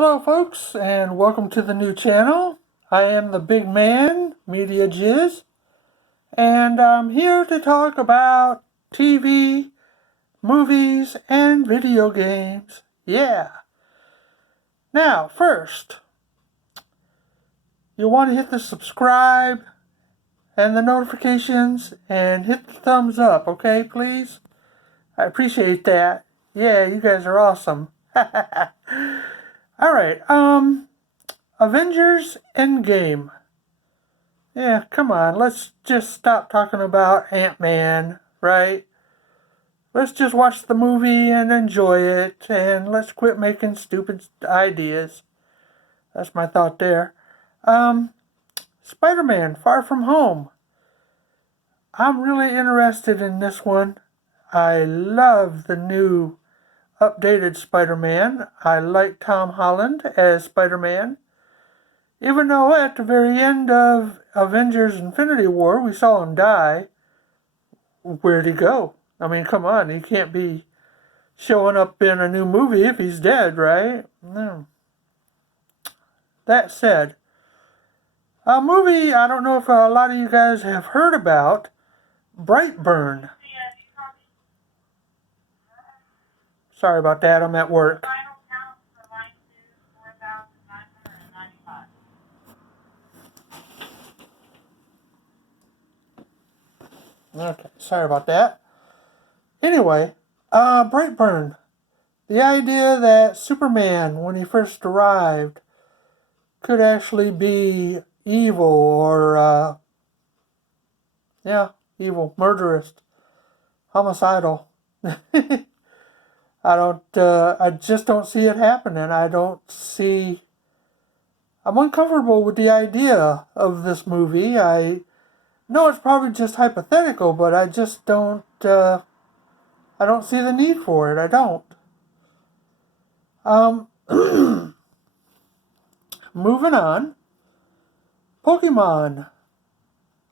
Hello folks, and welcome to the new channel. I am the big man, Media Jizz, and I'm here to talk about TV, movies, and video games. Yeah. Now, first, you'll want to hit the subscribe and the notifications and hit the thumbs up, okay, please? I appreciate that. Yeah, you guys are awesome. Alright, Avengers Endgame. Yeah, come on, let's just stop talking about Ant-Man, right? Let's just watch the movie and enjoy it, and let's quit making stupid ideas. That's my thought there. Spider-Man, Far From Home. I'm really interested in this one. I love the new updated Spider-Man. I like Tom Holland as Spider-Man. Even though at the very end of Avengers Infinity War we saw him die, where'd he go? I mean, come on, he can't be showing up in a new movie if he's dead, right? No. That said, a movie I don't know if a lot of you guys have heard about, Brightburn. Sorry about that, I'm at work. Okay, sorry about that. Anyway, Brightburn. The idea that Superman, when he first arrived, could actually be evil or, evil, murderous, homicidal. I just don't see it happening. I'm uncomfortable with the idea of this movie. I know it's probably just hypothetical, but I just don't see the need for it. I don't. Moving on. Pokemon.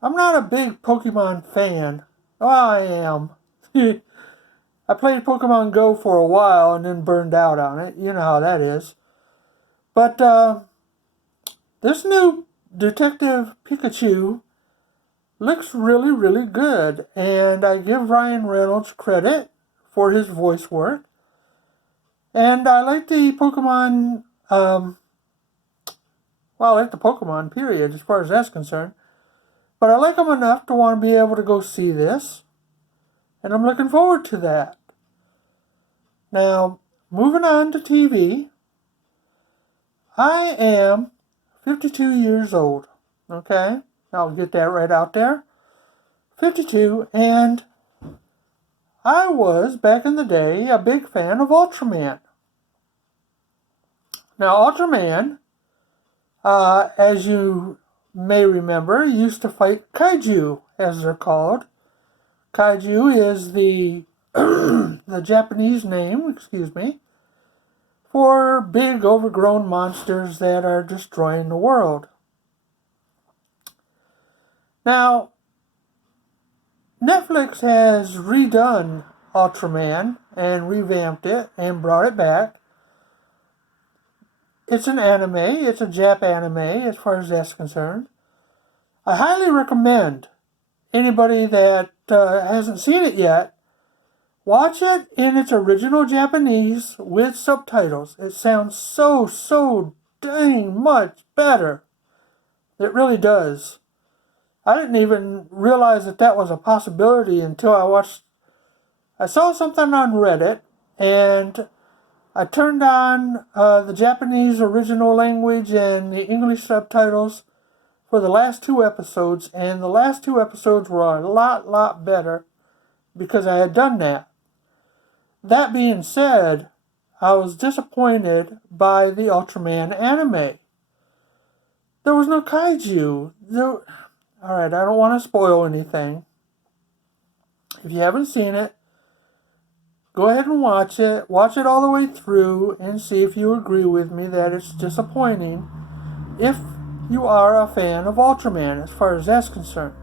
I'm not a big Pokemon fan. Well, I am. I played Pokemon Go for a while and then burned out on it. You know how that is. But this new Detective Pikachu looks really, really good. And I give Ryan Reynolds credit for his voice work. And I like the Pokemon, I like the Pokemon, period, as far as that's concerned. But I like them enough to want to be able to go see this. And I'm looking forward to that. Now, moving on to TV. I am 52 years old. Okay? I'll get that right out there. 52, and I was, back in the day, a big fan of Ultraman. Now, Ultraman, as you may remember, used to fight Kaiju, as they're called. Kaiju is the the Japanese name, for big overgrown monsters that are destroying the world. Now, Netflix has redone Ultraman and revamped it and brought it back. It's an anime. It's a Jap anime as far as that's concerned. I highly recommend anybody that hasn't seen it yet, watch it in its original Japanese with subtitles. It sounds so dang much better. It really does. I didn't even realize that was a possibility until I saw something on Reddit, and I turned on the Japanese original language and the English subtitles for the last 2 episodes, and the last 2 episodes were a lot better because I had done that. That being said, I was disappointed by the Ultraman anime. There was no kaiju. Alright, I don't want to spoil anything. If you haven't seen it, go ahead and watch it. Watch it all the way through and see if you agree with me that it's disappointing if you are a fan of Ultraman, as far as that's concerned.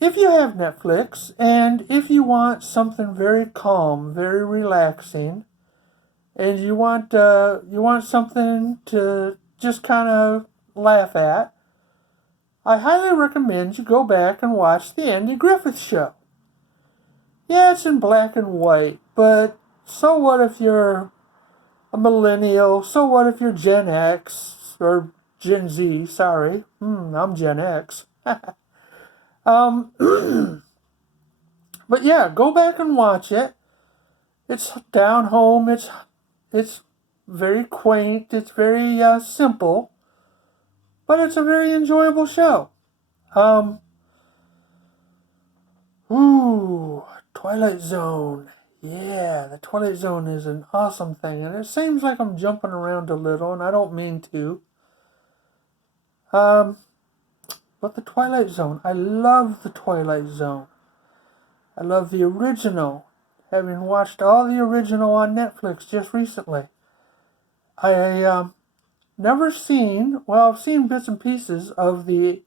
if you have Netflix and if you want something very calm, very relaxing, and you want something to just kind of laugh at, I highly recommend you go back and watch The Andy Griffith Show. Yeah, it's in black and white, but so what if you're a millennial? So what if you're Gen X or Gen Z? Sorry, I'm Gen X. um, but yeah, go back and watch it. It's down home. It's very quaint. It's very simple, but it's a very enjoyable show. Um, ooh, Twilight Zone. Yeah, the Twilight Zone is an awesome thing, and it seems like I'm jumping around a little, and I don't mean to. Um, but the Twilight Zone, I love the Twilight Zone. I love the original, having watched all the original on Netflix just recently. I never seen, well, I've seen bits and pieces of the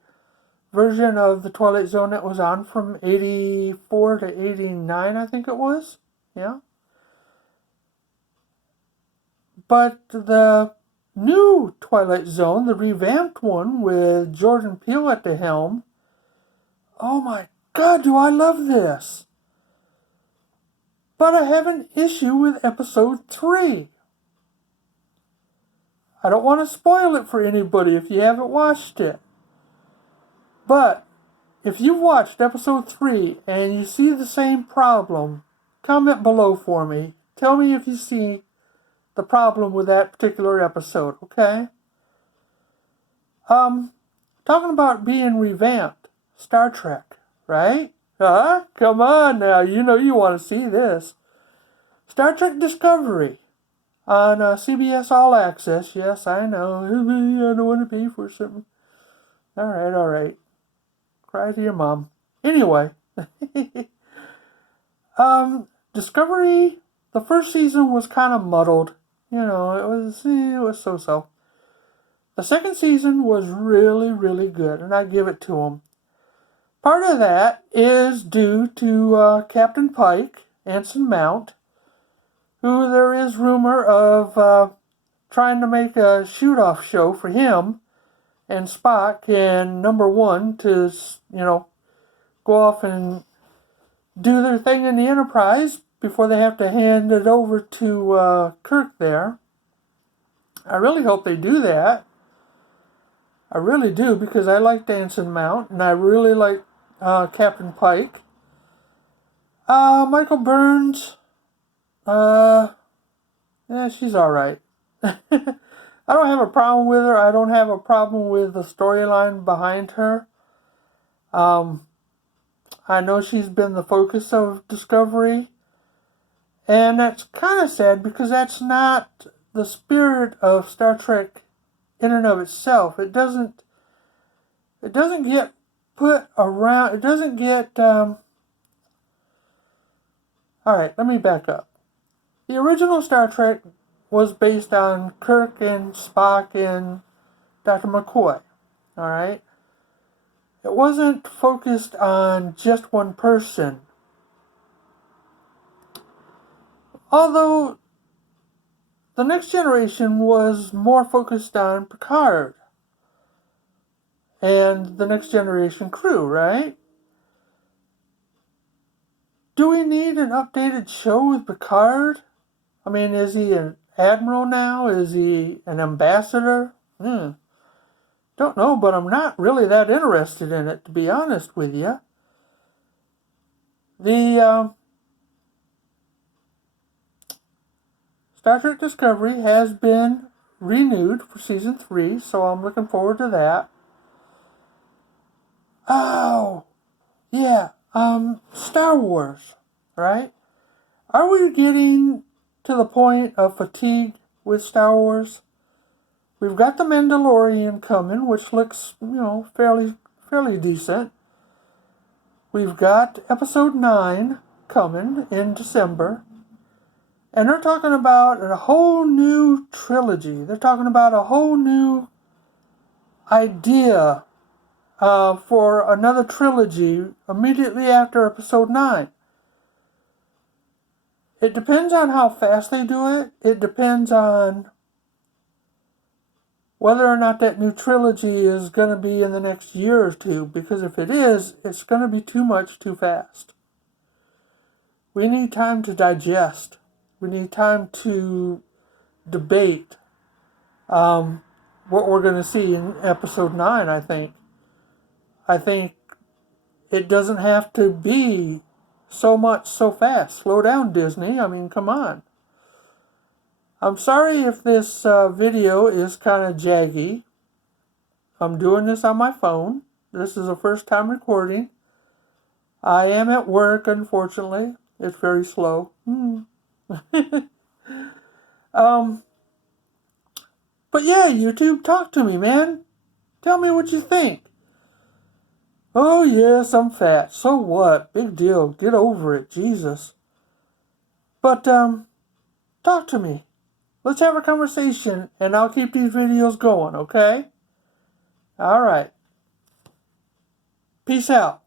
version of the Twilight Zone that was on from 84 to 89, I think it was. Yeah. But the new Twilight Zone, the revamped one with Jordan Peele at the helm, oh my God, do I love this. But I have an issue with episode 3. I don't want to spoil it for anybody if you haven't watched it. But if you've watched episode 3 and you see the same problem, comment below for me. Tell me if you see the problem with that particular episode, okay? Talking about being revamped, Star Trek, right? Huh? Come on now, you know you want to see this. Star Trek Discovery on CBS All Access. Yes, I know. I don't want to pay for something. All right. Cry to your mom. Anyway, Discovery, the first season was kind of muddled. You know, it was so-so. The second season was really, really good, and I give it to them. Part of that is due to Captain Pike, Anson Mount, who there is rumor of trying to make a shoot-off show for him and Spock and Number One to, go off and do their thing in the Enterprise before they have to hand it over to Kirk there. I really hope they do that. I really do, because I like Anson Mount, and I really like Captain Pike. Michael Burns, she's alright. I don't have a problem with her. I don't have a problem with the storyline behind her. I know she's been the focus of Discovery, and that's kind of sad because that's not the spirit of Star Trek in and of itself. It doesn't get put around, it doesn't get, alright, let me back up. The original Star Trek was based on Kirk and Spock and Dr. McCoy, alright? It wasn't focused on just one person. Although the Next Generation was more focused on Picard and the Next Generation crew, right? Do we need an updated show with Picard? I mean, is he an admiral now? Is he an ambassador? Don't know, but I'm not really that interested in it, to be honest with you. The Star Trek Discovery has been renewed for season 3, so I'm looking forward to that. Oh, yeah, Star Wars, right? Are we getting to the point of fatigue with Star Wars? We've got The Mandalorian coming, which looks, fairly decent. We've got Episode 9 coming in December. And they're talking about a whole new trilogy. They're talking about a whole new idea for another trilogy immediately after episode 9. It depends on how fast they do it. It depends on whether or not that new trilogy is going to be in the next year or two, because if it is, it's going to be too much too fast. We need time to digest. We need time to debate what we're going to see in episode 9, I think. I think it doesn't have to be so much so fast. Slow down, Disney. I mean, come on. I'm sorry if this video is kind of jaggy. I'm doing this on my phone. This is a first time recording. I am at work, unfortunately. It's very slow. But yeah, YouTube, talk to me, man. Tell me what you think. Oh yes, I'm fat. So what? Big deal. Get over it. Jesus. But talk to me. Let's have a conversation, and I'll keep these videos going, okay? All right. Peace out.